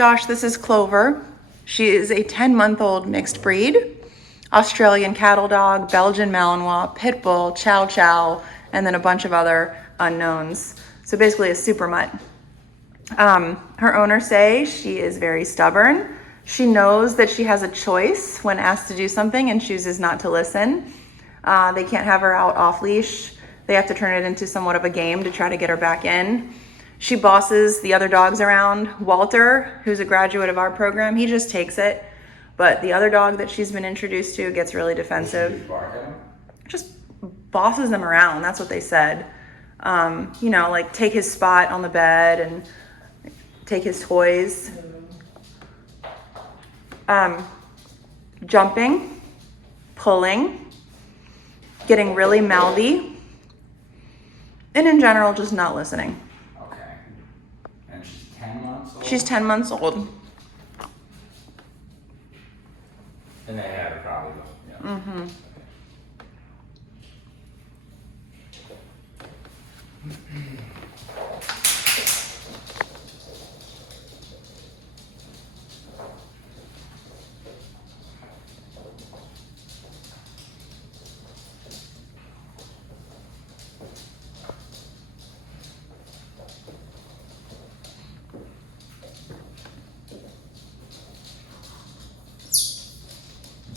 Josh, this is Clover. She is a 10-month-old mixed breed, Australian cattle dog, Belgian Malinois, Pit Bull, Chow Chow, and then a bunch of other unknowns. So basically a super mutt. Her owners say she is very stubborn. She knows that she has a choice when asked to do something and chooses not to listen. They can't have her out off leash. They have to turn it into somewhat of a game to try to get her back in. She bosses the other dogs around. Walter, who's a graduate of our program, he just takes it. But the other dog that she's been introduced to gets really defensive. Just bosses them around, that's what they said. You know, like take his spot on the bed and take his toys. Jumping, pulling, getting really mouthy, and in general, just not listening. Okay. And she's 10 months old? She's 10 months old. And they had her probably, yeah. Mm-hmm.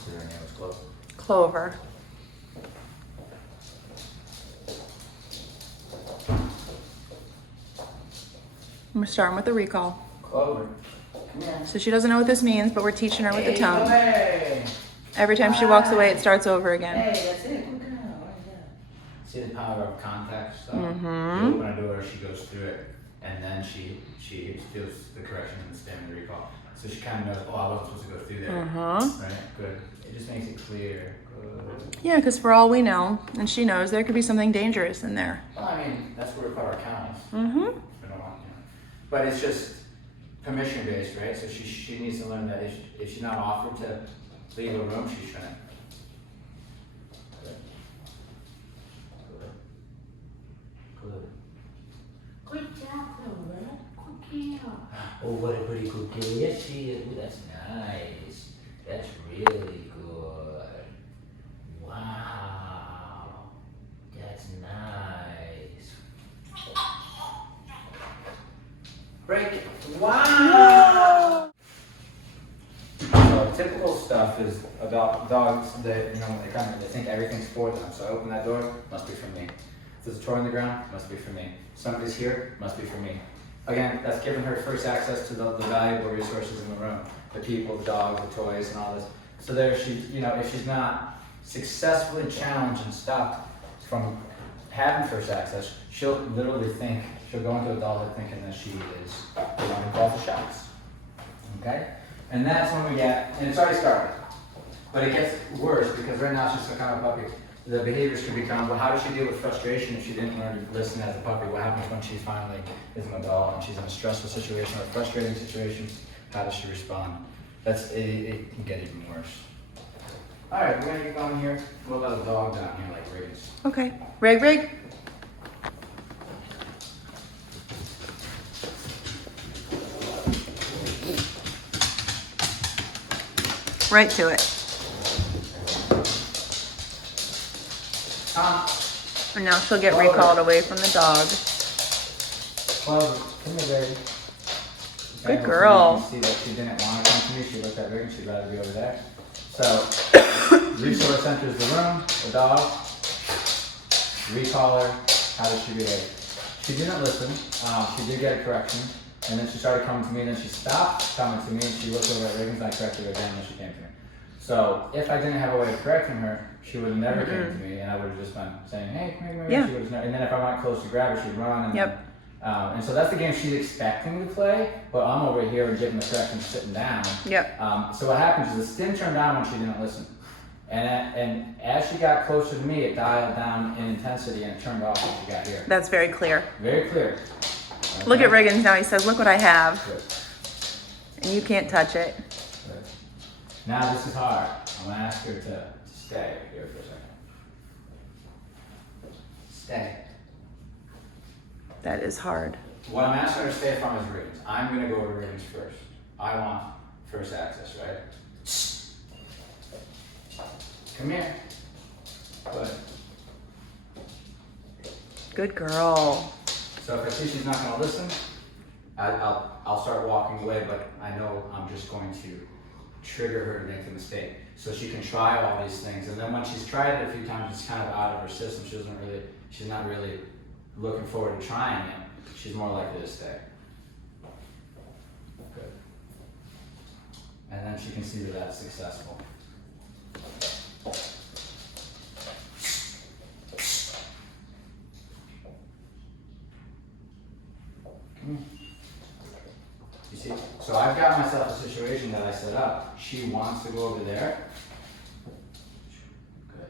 Her name was Clover. Clover. We're starting with the recall. Clover. Come here. So she doesn't know what this means, but we're teaching her with the tone. Hey. Every time she walks away, it starts over again. Hey, that's it. Good girl. See the power of contact stuff? Mm-hmm. You open a door, she goes through it, and then she feels the correction and the stem and the recall. So she kind of knows, oh, I wasn't supposed to go through there. Uh-huh. Right? Good. It just makes it clear. Good. Yeah, because for all we know, and she knows, there could be something dangerous in there. Well, I mean, that's where we put our kennels. Mm-hmm. We don't want, you know. But it's just permission based, right? So she needs to learn that if she's not offered to leave a room, she shouldn't. Good. Good. Good. Good job, Clover. Good girl. Oh, what a pretty good girl. Yes, she is. Ooh, that's nice. That's really good. Wow. That's nice. Break it. Wow. So typical stuff is about dogs that, you know, they think everything's for them. So I open that door, must be for me. If there's a toy on the ground, must be for me. Somebody's here, must be for me. Again, that's giving her first access to the valuable resources in the room. The people, the dog, the toys, and all this. So there she, you know, if she's not successfully challenged and stopped from having first access, she'll literally think, she'll go into adulthood thinking that she is the one who calls the shots. Okay? And that's when we get, and it's already started. But it gets worse because right now she's some kind of puppy. The behaviors could become, well, how does she deal with frustration if she didn't learn to listen as a puppy? What happens when she finally is an adult and she's in a stressful situation or a frustrating situation? How does she respond? It can get even worse. All right, we're gonna get going here. We'll let a dog down here like Riggs. Okay. Rig. Right to it. And now she'll get recalled away from the dog. Clover, come here, baby. Good Okay, girl. You can see that she didn't want to come to me. She looked at Riggs. She'd rather be over there. So, resource enters the room. The dog. Recall her. How did she behave? She didn't listen. She did get a correction. And then she started coming to me. And then she stopped coming to me. And she looked over at Riggs and I corrected her again. And then she came to me. So, if I didn't have a way of correcting her, she would have never came to me. And I would have just been saying, hey, come here. Yeah. She would have never, and then if I went close to grab her, she'd run. And Yep. and so that's the game she's expecting to play, but I'm over here and giving the correction sitting down. Yep. So what happens is the stim turned down when she didn't listen. And as she got closer to me, it dialed down in intensity and it turned off when she got here. That's very clear. Very clear. Okay. Look at Riggins now. He says, look what I have. Good. And you can't touch it. Good. Now this is hard. I'm going to ask her to stay here for a second. Stay. That is hard. What I'm asking her to stay from is Riggins. I'm going to go to Riggins first. I want first access, right? Come here. Good. Good girl. So if I see she's not gonna listen, I'll start walking away, but I know I'm just going to trigger her to make the mistake. So she can try all these things, and then when she's tried it a few times, it's kind of out of her system. She's not really looking forward to trying it. She's more likely to stay. Good. And then she can see that that's successful. You see? So I've got myself a situation that I set up. She wants to go over there. Good.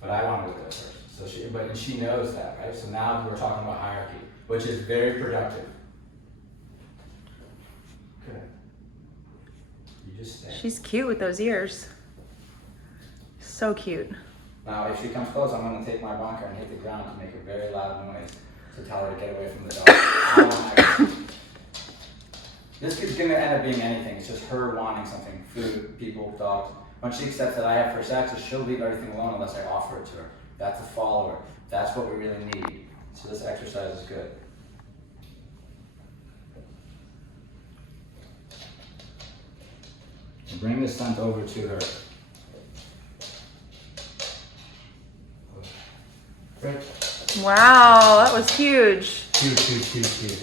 But I want to go there first. So and she knows that, right? So now we're talking about hierarchy, which is very productive. Good. You just stay. She's cute with those ears. So cute. Now, if she comes close, I'm going to take my bonker and hit the ground to make a very loud noise to tell her to get away from the dog. This is going to end up being anything. It's just her wanting something. Food, people, dogs. When she accepts that I have first access, she'll leave everything alone unless I offer it to her. That's a follower. That's what we really need. So this exercise is good. And bring the scent over to her. Right. Wow, that was huge. Huge.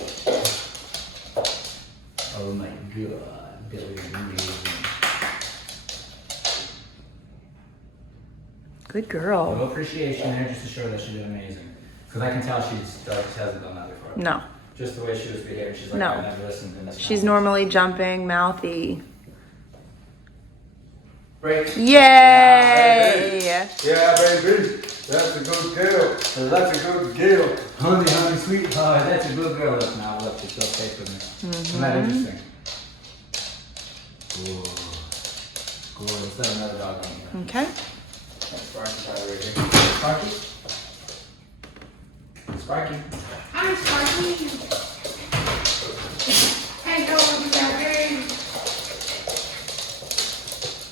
Oh my god, Billy's amazing. Good A girl. little appreciation there just to show that she did amazing. Because I can tell she hasn't done that before. No. Just the way she was behaving, she's like, No. I never listened in this She's context. normally jumping, mouthy. Break. Yay! Yeah, baby. That's a good girl. That's a good girl. Honey, sweetheart. That's a good girl. Look now, look, she's so safe with me. Isn't that interesting? Good. Let's let another dog on here. Okay. That's Sparky right here. Sparky? Sparky? I'm Sparky. Hello, baby.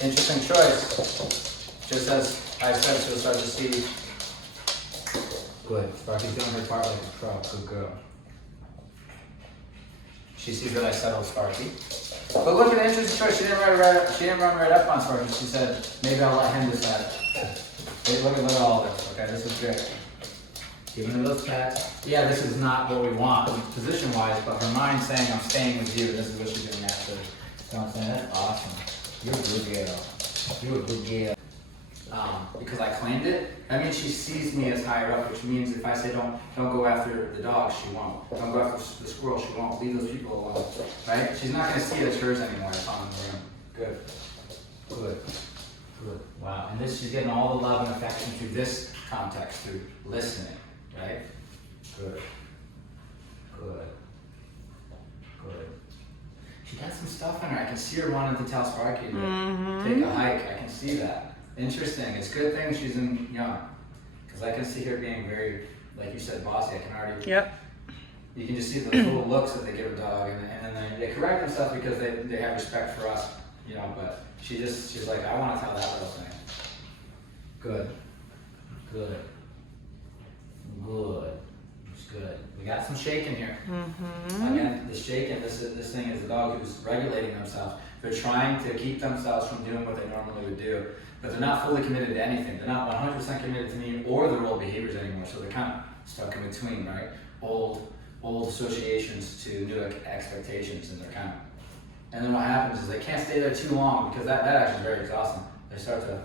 Interesting choice. Just as I said, she'll start to see. Good. Sparky's doing her part like a pro. Good girl. She sees that I settled Sparky. But look at the interesting choice. She didn't run right up on Sparky. She said, maybe I'll let him decide. Hey, look at all this. Okay, this is good. Giving her those pats. Yeah, this is not what we want position-wise, but her mind's saying, I'm staying with you. This is what she's doing naturally. So I'm saying, that's awesome. You're a good girl. You're a good girl. Because I claimed it, that means she sees me as higher up, which means if I say don't go after the dog, she won't. Don't go after the squirrel, she won't. Leave those people alone, right? She's not going to see it as hers anymore. It's on in the room. Good. Good. Good. Wow. And this, she's getting all the love and affection through this context, through listening, right? Good. Good. Good. She got some stuff in her. I can see her wanting to tell Sparky to take a hike. I can see that. Interesting. It's a good thing she's young. Because I can see her being very, like you said, bossy. I can already. Yep. You can just see the little looks that they give a dog. And then they correct themselves because they have respect for us, but she's like, I want to tell that little thing. Good. Good. Good. It's good. We got some shaking here. Again, the shaking, this thing is the dog who's regulating themselves. They're trying to keep themselves from doing what they normally would do. But they're not fully committed to anything. They're not 100% committed to me or their old behaviors anymore. So they're kind of stuck in between, right? Old associations to new expectations, and they're kind of. And then what happens is they can't stay there too long because that actually is very exhausting. They start to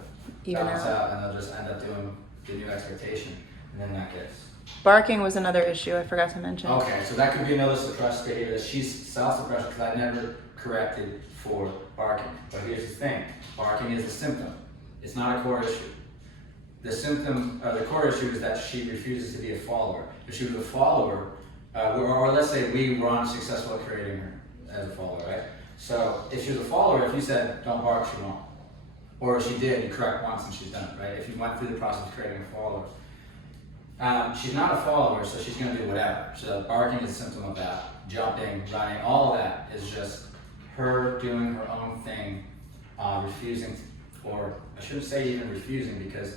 balance out, and they'll just end up doing the new expectation, and then that gets. Barking was another issue I forgot to mention. Okay, so that could be another suppressed behavior that she's self-suppressed because I never corrected for barking. But here's the thing: barking is a symptom. It's not a core issue. The symptom, the core issue is that she refuses to be a follower. If she was a follower, or let's say we were unsuccessful at creating her as a follower, right? So if she was a follower, if you said, don't bark, she won't. Or if she did, you correct once and she's done, right? If you went through the process of creating a follower. She's not a follower, so she's gonna do whatever. So barking is a symptom of that. Jumping, running, all of that is just her doing her own thing, refusing, or I shouldn't say even refusing, because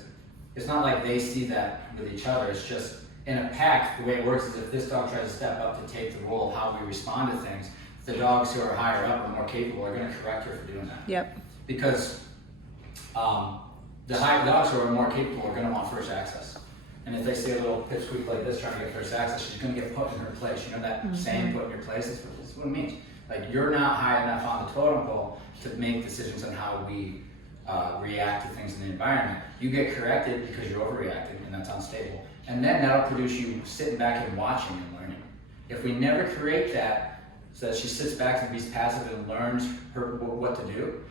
it's not like they see that with each other. It's just in a pack, the way it works is if this dog tries to step up to take the role of how we respond to things, the dogs who are higher up and more capable are going to correct her for doing that. Yep. Because the higher dogs who are more capable are going to want first access. And if they see a little pipsqueak like this trying to get first access, she's going to get put in her place. You know that saying, put in your place? That's what it means. Like, you're not high enough on the totem pole to make decisions on how we react to things in the environment. You get corrected because you're overreacting, and that's unstable. And then that'll produce you sitting back and watching and learning. If we never create that, so that she sits back and be passive and learns what to do,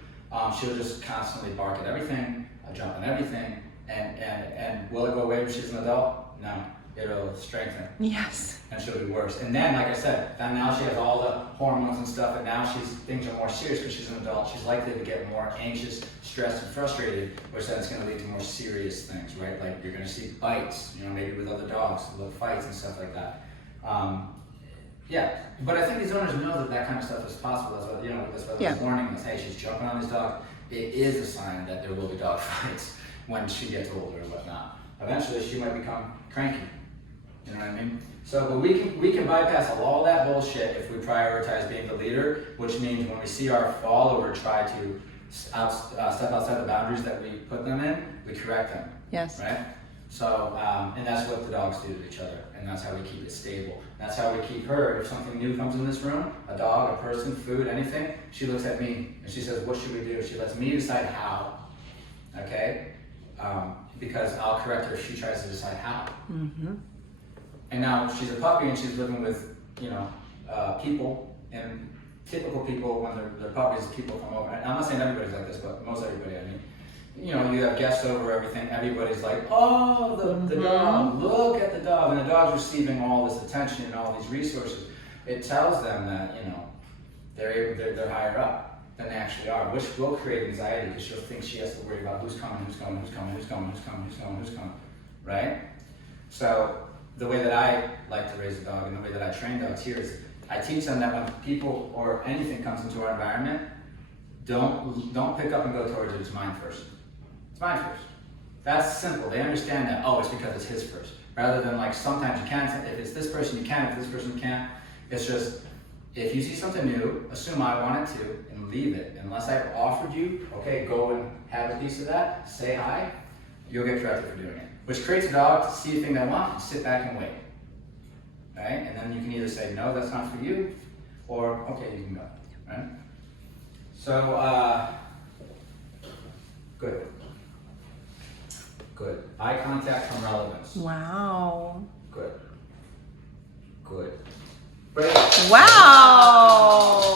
she'll just constantly bark at everything, jump on everything, and will it go away when she's an adult? No, it'll strengthen. Yes. And she'll be worse. And then, like I said, then now she has all the hormones and stuff, and now things are more serious because she's an adult. She's likely to get more anxious, stressed, and frustrated, which then is going to lead to more serious things, right? Like you're going to see bites, maybe with other dogs, little fights and stuff like that. Yeah, but I think these owners know that kind of stuff is possible. That's what, that's what they're warning us. Hey, she's jumping on these dogs. It is a sign that there will be dog fights when she gets older and whatnot. Eventually, she might become cranky. You know what I mean? So, but we can bypass all that bullshit if we prioritize being the leader, which means when we see our follower try to step outside the boundaries that we put them in, we correct them. Yes. Right? So, and that's what the dogs do to each other, and that's how we keep it stable. That's how we keep her. If something new comes in this room, a dog, a person, food, anything, she looks at me and she says, what should we do? She lets me decide how, okay? Because I'll correct her if she tries to decide how. Mm-hmm. And now she's a puppy and she's living with, people, and typical people, when they're puppies, people come over. And I'm not saying everybody's like this, but most everybody, I mean. You have guests over, everything, everybody's like, oh, the dog, look at the dog. And the dog's receiving all this attention and all these resources. It tells them that, they're higher up than they actually are, which will create anxiety because she'll think she has to worry about who's coming, right? So the way that I like to raise a dog and the way that I train dogs here is I teach them that when people or anything comes into our environment, don't pick up and go towards it. It's mine first. It's mine first. That's simple. They understand that, it's because it's his first. Rather than like sometimes you can, if it's this person you can, if this person you can't. It's just, if you see something new, assume I want it to and leave it. Unless I've offered you, okay, go and have a piece of that, say hi, you'll get corrected for doing it. Which creates a dog to see a thing they want and sit back and wait. Right? And then you can either say, no, that's not for you, or okay, you can go. Right? So, good. Good. Eye contact from relevance. Wow. Good. Good. Great. Wow.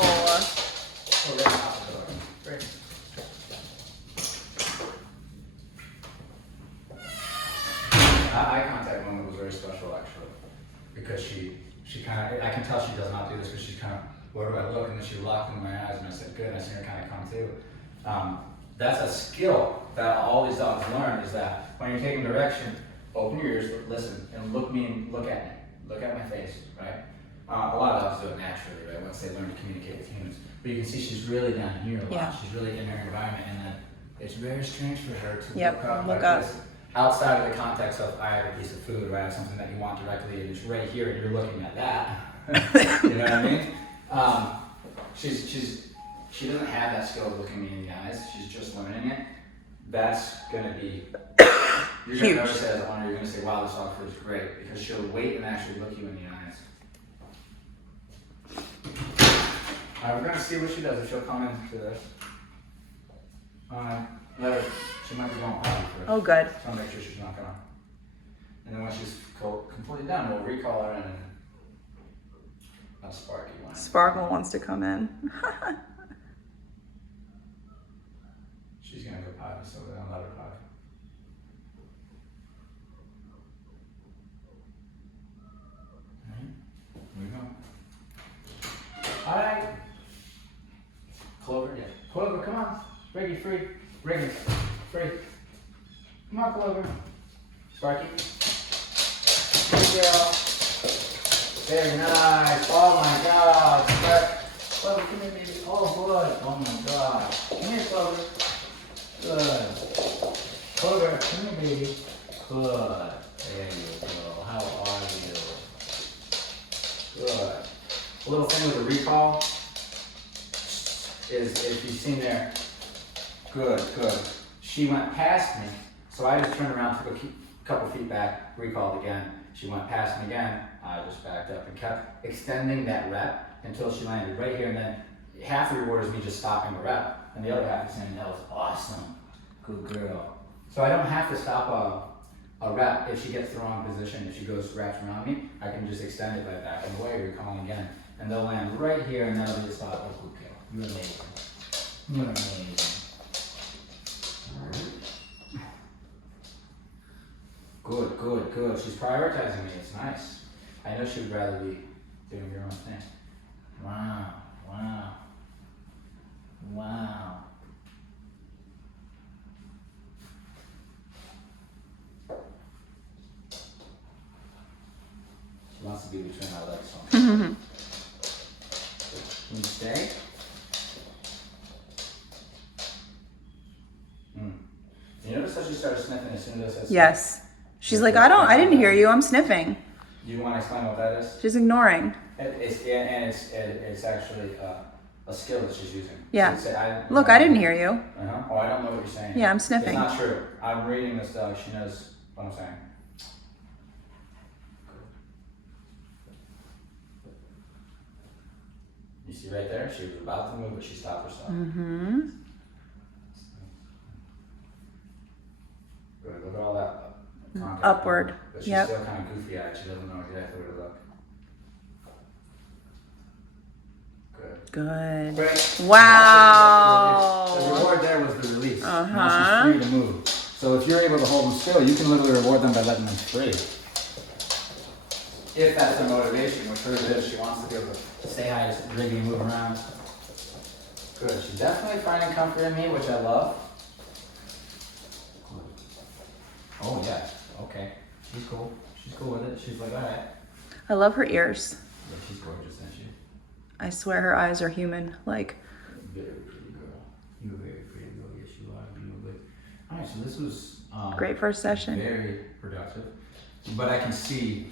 Oh, right out the door. Great. Eye contact moment was very special, actually, because she kind of, I can tell she does not do this because she's kind of, where do I look? And then she locked into my eyes, and I said, good, and I seen her kind of come too. That's a skill that all these dogs learn, is that when you're taking direction, open your ears, listen, and look at me, look at my face, right? A lot of dogs do it naturally, right? Once they learn to communicate with humans. But you can see she's really down here a lot. Yeah. She's really in her environment, and then it's very strange for her to Yep, look up look like up. this. Outside of the context of I have a piece of food, or I have something that you want directly, and it's right here, and you're looking at that. You know what I mean? She doesn't have that skill of looking me in the eyes. She's just learning it. That's gonna be, you're Huge. gonna notice it as an owner. You're gonna say, wow, this dog food is great, because she'll wait and actually look you in the eyes. We're gonna see what she does if she'll come into this. Let her, she might be going potty first. Oh, good. So I'll make sure she's not gonna. And then when she's completely done, we'll recall her in and not Sparky one. Sparkle wants to come in. She's gonna go potty, so we're gonna let her potty. Alright, here we go. Alright. Clover, yeah. Clover, come on. Reggie, free. Reggie, free. Come on, Clover. Sparky. Good girl. Very nice. Oh my God. Clover, come here, baby. Oh, good. Oh my God. Come here, Clover. Good. Clover, come here, baby. Good. There you go. How are you? Good. A little thing with the recall is if you've seen there. Good, good. She went past me, so I just turned around, took a couple feet back, recalled again. She went past me again. I just backed up and kept extending that rep until she landed right here. And then half the reward is me just stopping the rep, and the other half is saying that was awesome. Good girl. So I don't have to stop a rep if she gets the wrong position. If she goes wraps around me, I can just extend it right back and away, recalling again. And they'll land right here, and that'll be a stop. Oh, good girl. You're amazing. You're amazing. Good, good, good. She's prioritizing me. It's nice. I know she would rather be doing your own thing. Wow, wow, wow. She wants to be between my legs. Can you stay? You notice how she started sniffing as soon as I said Yes. She's like, I didn't hear you. I'm sniffing. Do you want to explain what that is? She's ignoring. It's actually a skill that she's using. Yeah. So Look, I didn't hear you. Uh-huh. Oh, I don't know what you're saying. Yeah, I'm sniffing. It's not true. I'm reading this dog. She knows what I'm saying. You see right there? She was about to move, but she stopped herself. Mm-hmm. Good. Look at all that contact. Upward. But she's Yep. still kind of goofy at it. She doesn't know exactly where to look. Good. Good. Great. Wow. The reward there was the release. Uh-huh. Now she's free to move. So if you're able to hold them still, you can literally reward them by letting them free. If that's their motivation, which hers is, she wants to be able to stay high, just rig and move around. Good. She's definitely finding comfort in me, which I love. Oh yeah. Okay. She's cool. She's cool with it. She's like, all right. I love her ears. Yeah, she's gorgeous, isn't she? I swear her eyes are human. Like, Very pretty girl. You're a very pretty girl. Yes, you are. Beautiful. All right. So this was great first session. very productive. But I can see,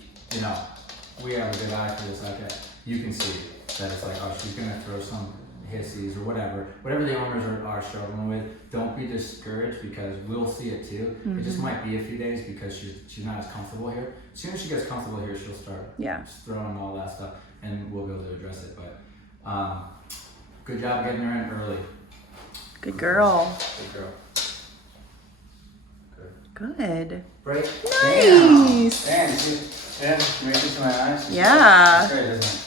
we have a good eye for this. Like you can see that it's like, oh, she's gonna throw some hissies or whatever the owners are struggling with. Don't be discouraged because we'll see it too. It just might be a few days because she's not as comfortable here. As soon as she gets comfortable here, she'll start throwing all that stuff, and we'll be able to address it. But good job getting her in early. Good girl. Good girl. Good. Break. Nice. Damn, you see? Yeah, can we see my eyes? Yeah. It's great, isn't it?